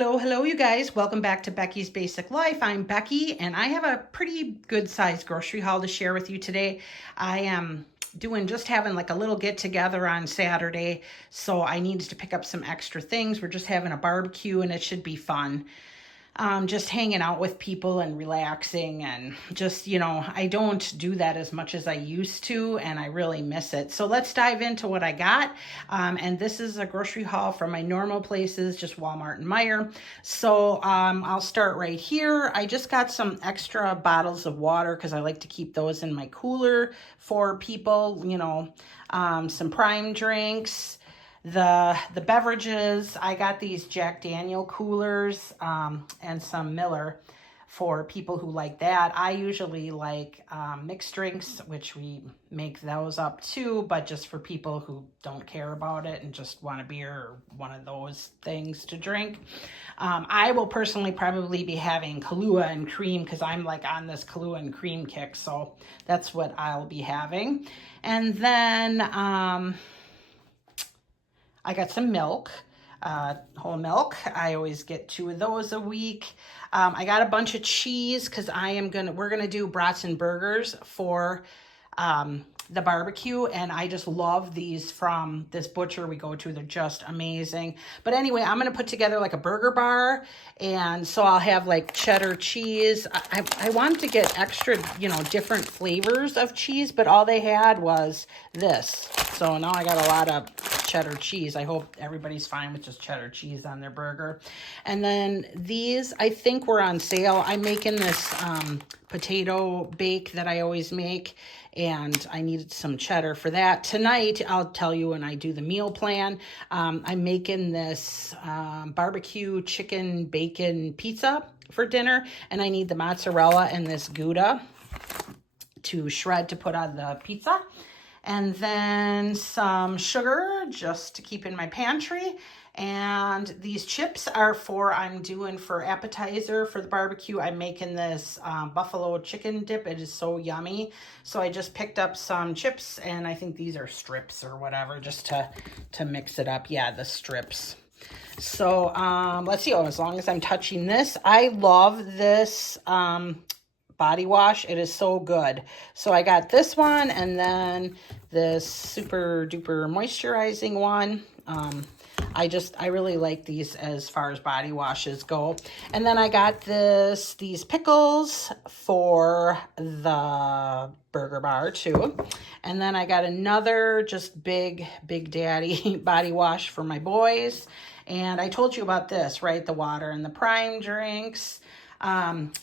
Hello, you guys. Welcome back to Becky's Basic Life. I'm Becky, and I have a pretty good-sized grocery haul to share with you today. I am just having like a little get-together on Saturday, so I needed to pick up some extra things. We're just having a barbecue, and it should be fun. Just hanging out with people and relaxing and just, I don't do that as much as I used to, and I really miss it. So let's dive into what I got. And this is a grocery haul from my normal places, just Walmart and Meijer. So I'll start right here. I just got some extra bottles of water because I like to keep those in my cooler for people, some prime drinks. The beverages, I got these Jack Daniel coolers and some Miller for people who like that. I usually like mixed drinks, which we make those up too, but just for people who don't care about it and just want a beer or one of those things to drink. I will personally probably be having Kahlua and cream because I'm like on this Kahlua and cream kick, so that's what I'll be having. And then I got some milk, whole milk. I always get 2 of those a week. I got a bunch of cheese because we're gonna do brats and burgers for the barbecue, and I just love these from this butcher we go to. They're just amazing. But anyway, I'm gonna put together like a burger bar, and so I'll have like cheddar cheese. I wanted to get extra, different flavors of cheese, but all they had was this. So now I got a lot of cheddar cheese. I hope everybody's fine with just cheddar cheese on their burger. And then these, I think, were on sale. I'm making this potato bake that I always make, and I needed some cheddar for that. Tonight, I'll tell you when I do the meal plan, I'm making this barbecue chicken bacon pizza for dinner, and I need the mozzarella and this Gouda to shred to put on the pizza. And then some sugar just to keep in my pantry. And these chips are I'm doing for appetizer for the barbecue. I'm making this buffalo chicken dip. It is so yummy. So I just picked up some chips, and I think these are strips or whatever, just to mix it up. Yeah, the strips. So let's see. Oh, as long as I'm touching this, I love this body wash. It is so good. So I got this one, and then this super duper moisturizing one. I really like these as far as body washes go. And then I got these pickles for the burger bar too. And then I got another just big daddy body wash for my boys. And I told you about this, right? The water and the prime drinks.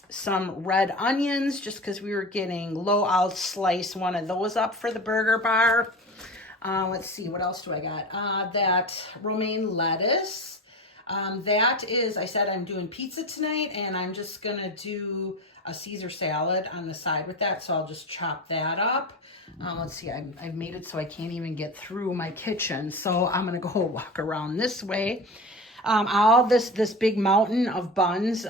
Some red onions, just because we were getting low. I'll slice one of those up for the burger bar. Let's see, what else do I got? That romaine lettuce. That is, I said I'm doing pizza tonight, and I'm just going to do a Caesar salad on the side with that, so I'll just chop that up. Let's see, I've made it so I can't even get through my kitchen, so I'm going to go walk around this way. All this big mountain of buns,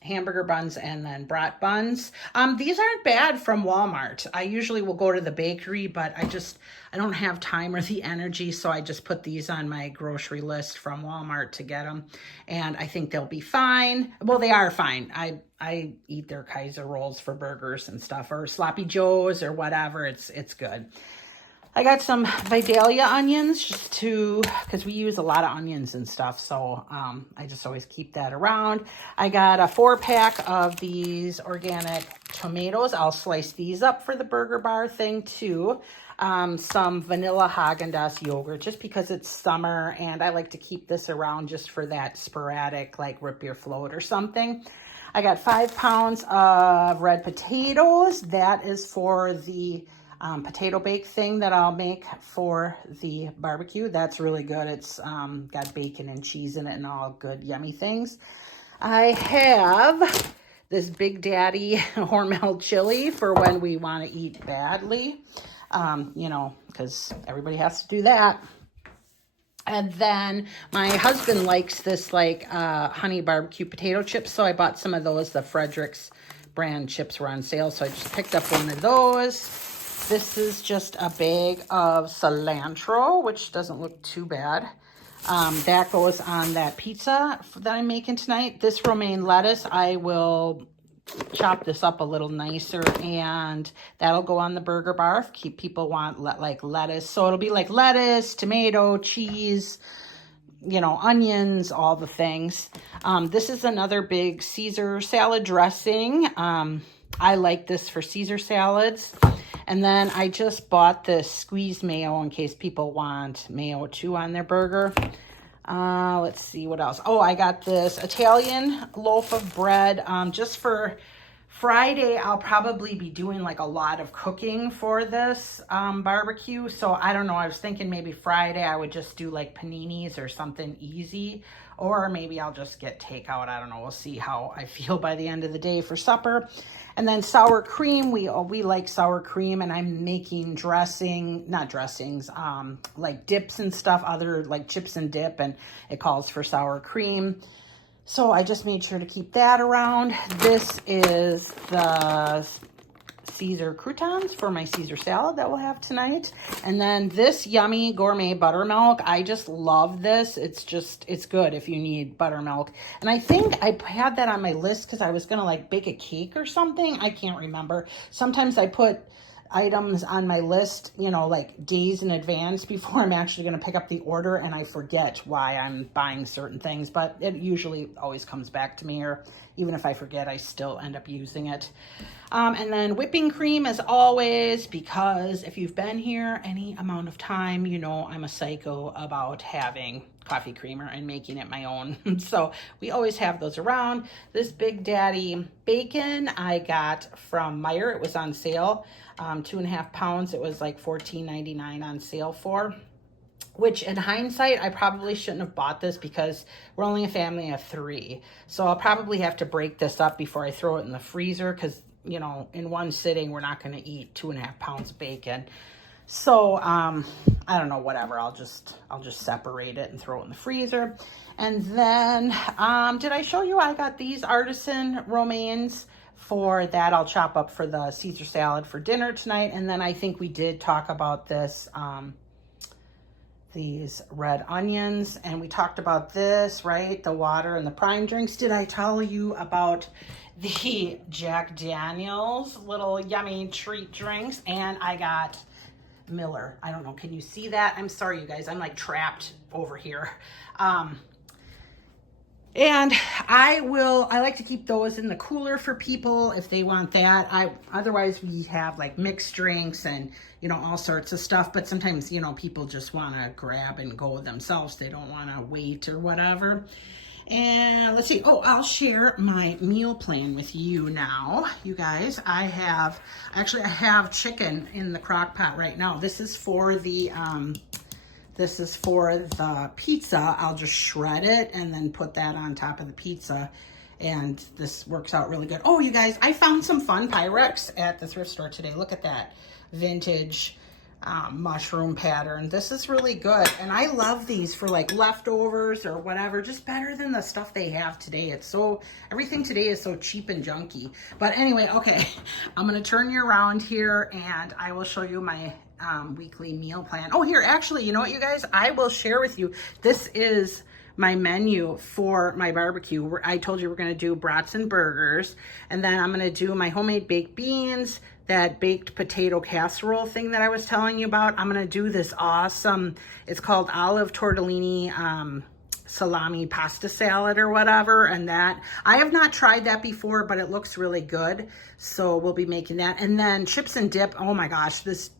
hamburger buns and then brat buns. These aren't bad from Walmart. I usually will go to the bakery, but I don't have time or the energy, so I just put these on my grocery list from Walmart to get them, and I think they'll be fine. Well, they are fine. I eat their Kaiser rolls for burgers and stuff, or Sloppy Joes or whatever. It's good. I got some Vidalia onions because we use a lot of onions and stuff. So I just always keep that around. I got a 4-pack of these organic tomatoes. I'll slice these up for the burger bar thing too. Some vanilla Haagen-Dazs yogurt just because it's summer, and I like to keep this around just for that sporadic, like root beer float or something. I got 5 pounds of red potatoes. That is for the potato bake thing that I'll make for the barbecue. That's really good. It's got bacon and cheese in it and all good yummy things. I have this Big Daddy Hormel chili for when we want to eat badly, because everybody has to do that. And then my husband likes this honey barbecue potato chips, so I bought some of those. The Frederick's brand chips were on sale, so I just picked up one of those. This is just a bag of cilantro, which doesn't look too bad. That goes on that pizza that I'm making tonight. This romaine lettuce, I will chop this up a little nicer, and that'll go on the burger bar if people want like lettuce. So it'll be like lettuce, tomato, cheese, you know, onions, all the things. This is another big Caesar salad dressing. I like this for Caesar salads. And then I just bought this squeezed mayo in case people want mayo too on their burger. Let's see what else. Oh, I got this Italian loaf of bread. Just for Friday, I'll probably be doing like a lot of cooking for this barbecue. So I don't know. I was thinking maybe Friday I would just do like paninis or something easy. Or maybe I'll just get takeout. I don't know. We'll see how I feel by the end of the day for supper. And then sour cream. We like sour cream, and I'm making not dressings, like dips and stuff, other like chips and dip, and it calls for sour cream. So I just made sure to keep that around. This is the Caesar croutons for my Caesar salad that we'll have tonight. And then this yummy gourmet buttermilk. I just love this. It's good if you need buttermilk. And I think I had that on my list because I was going to like bake a cake or something. I can't remember. Sometimes I put items on my list, you know, like days in advance before I'm actually going to pick up the order, and I forget why I'm buying certain things, but it usually always comes back to me, or even if I forget, I still end up using it. And then whipping cream as always, because if you've been here any amount of time, you know I'm a psycho about having coffee creamer and making it my own. So we always have those around. This Big Daddy bacon I got from Meijer. It was on sale, 2.5 pounds. It was like $14.99 on sale for. Which in hindsight, I probably shouldn't have bought this because we're only a family of 3. So I'll probably have to break this up before I throw it in the freezer because, you know, in one sitting, we're not going to eat 2.5 pounds of bacon. So, I don't know, whatever. I'll just separate it and throw it in the freezer. And then, did I show you I got these artisan romaines? For that, I'll chop up for the Caesar salad for dinner tonight. And then I think we did talk about this, these red onions, and we talked about this, right? The water and the prime drinks. Did I tell you about the Jack Daniels little yummy treat drinks? And I got Miller. I don't know. Can you see that? I'm sorry, you guys. I'm like trapped over here. And I like to keep those in the cooler for people if they want that. Otherwise we have like mixed drinks and, you know, all sorts of stuff. But sometimes, you know, people just want to grab and go themselves. They don't want to wait or whatever. And let's see. Oh, I'll share my meal plan with you now, you guys. I have chicken in the crock pot right now. This is for the pizza. I'll just shred it and then put that on top of the pizza. And this works out really good. Oh, you guys, I found some fun Pyrex at the thrift store today. Look at that vintage mushroom pattern. This is really good. And I love these for like leftovers or whatever, just better than the stuff they have today. Everything today is so cheap and junky. But anyway, okay, I'm going to turn you around here and I will show you my weekly meal plan. Oh, here, actually, you know what, you guys? I will share with you. This is my menu for my barbecue. I told you we're going to do brats and burgers, and then I'm going to do my homemade baked beans, that baked potato casserole thing that I was telling you about. I'm going to do this awesome, it's called olive tortellini salami pasta salad or whatever, and that I have not tried that before, but it looks really good. So we'll be making that. And then chips and dip. Oh my gosh, this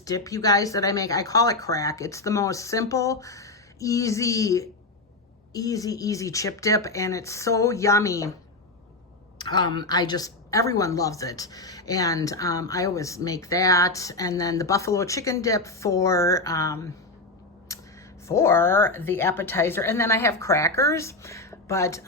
dip, you guys, that I make, I call it crack. It's the most simple, easy chip dip, and it's so yummy. Everyone loves it. And I always make that. And then the buffalo chicken dip for the appetizer. And then I have crackers. But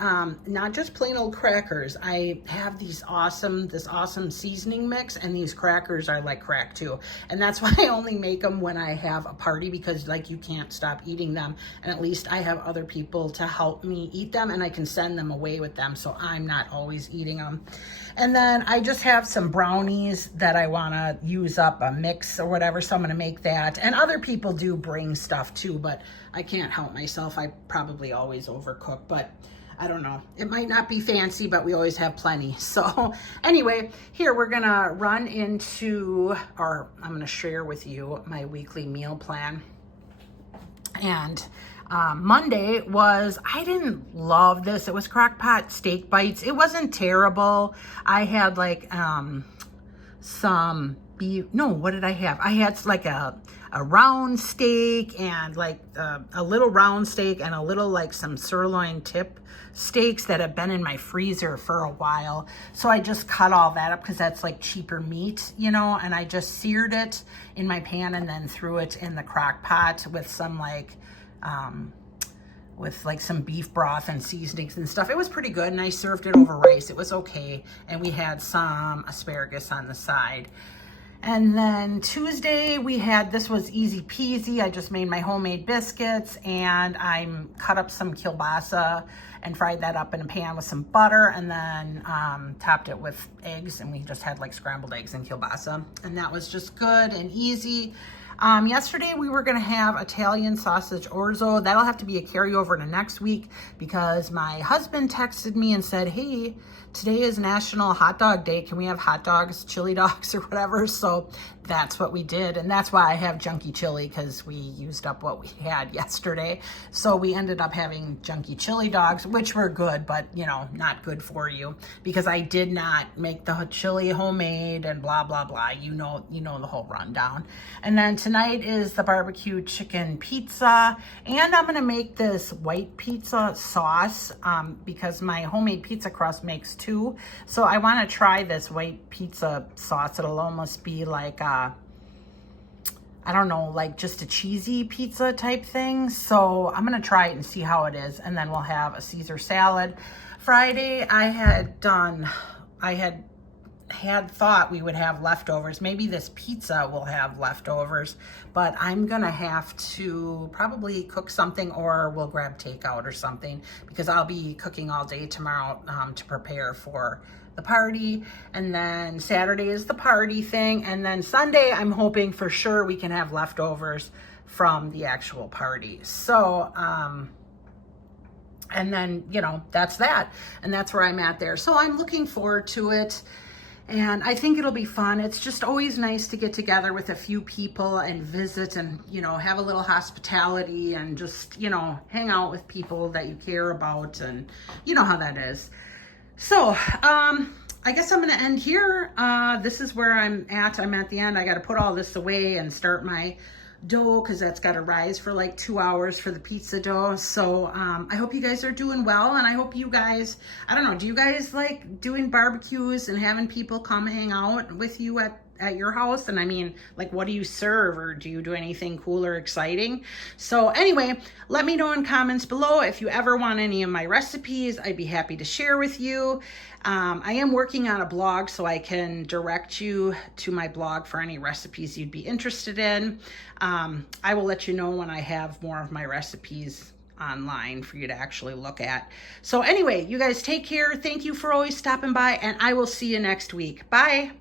not just plain old crackers. I have this awesome seasoning mix, and these crackers are like crack too. And that's why I only make them when I have a party, because like you can't stop eating them. And at least I have other people to help me eat them, and I can send them away with them, so I'm not always eating them. And then I just have some brownies that I want to use up a mix or whatever, so I'm going to make that. And other people do bring stuff too, but I can't help myself. I probably always overcook, but I don't know. It might not be fancy, but we always have plenty. So anyway, here we're going to run into, or I'm going to share with you my weekly meal plan. And Monday was, I didn't love this. It was crock-pot steak bites. It wasn't terrible. I had like some beef. No, what did I have? I had like a round steak, and like a little round steak, and a little like some sirloin tip steaks that have been in my freezer for a while. So I just cut all that up because that's like cheaper meat, you know, and I just seared it in my pan and then threw it in the crock pot with some like some beef broth and seasonings and stuff. It was pretty good, and I served it over rice. It was okay, and we had some asparagus on the side. And then Tuesday we had, this was easy peasy. I just made my homemade biscuits, and I cut up some kielbasa and fried that up in a pan with some butter, and then topped it with eggs, and we just had like scrambled eggs and kielbasa, and that was just good and easy. Yesterday we were gonna have Italian sausage orzo. That'll have to be a carryover to next week, because my husband texted me and said, hey, today is National Hot Dog Day. Can we have hot dogs, chili dogs, or whatever? So that's what we did. And that's why I have junky chili, because we used up what we had yesterday. So we ended up having junky chili dogs, which were good, but you know, not good for you, because I did not make the chili homemade and blah, blah, blah. You know the whole rundown. And then tonight is the barbecue chicken pizza. And I'm gonna make this white pizza sauce because my homemade pizza crust makes two. So I wanna try this white pizza sauce. It'll almost be like I don't know, like just a cheesy pizza type thing. So I'm gonna try it and see how it is. And then we'll have a Caesar salad. Friday, I had thought we would have leftovers. Maybe this pizza will have leftovers, but I'm gonna have to probably cook something, or we'll grab takeout or something, because I'll be cooking all day tomorrow to prepare for the party. And then Saturday is the party thing, and then Sunday I'm hoping for sure we can have leftovers from the actual party. So and then, you know, that's that, and that's where I'm at there. So I'm looking forward to it, and I think it'll be fun. It's just always nice to get together with a few people and visit, and you know, have a little hospitality, and just, you know, hang out with people that you care about, and you know how that is. So I guess I'm gonna end here. This is where I'm at the end. I got to put all this away and start my dough, because that's got to rise for like 2 hours for the pizza dough. So I hope you guys are doing well, and I hope you guys, I don't know, do you guys like doing barbecues and having people come hang out with you at your house? And I mean, like, what do you serve, or do you do anything cool or exciting? So anyway, let me know in comments below if you ever want any of my recipes. I'd be happy to share with you. I am working on a blog, so I can direct you to my blog for any recipes you'd be interested in. I will let you know when I have more of my recipes online for you to actually look at. So anyway, you guys take care. Thank you for always stopping by, and I will see you next week. Bye.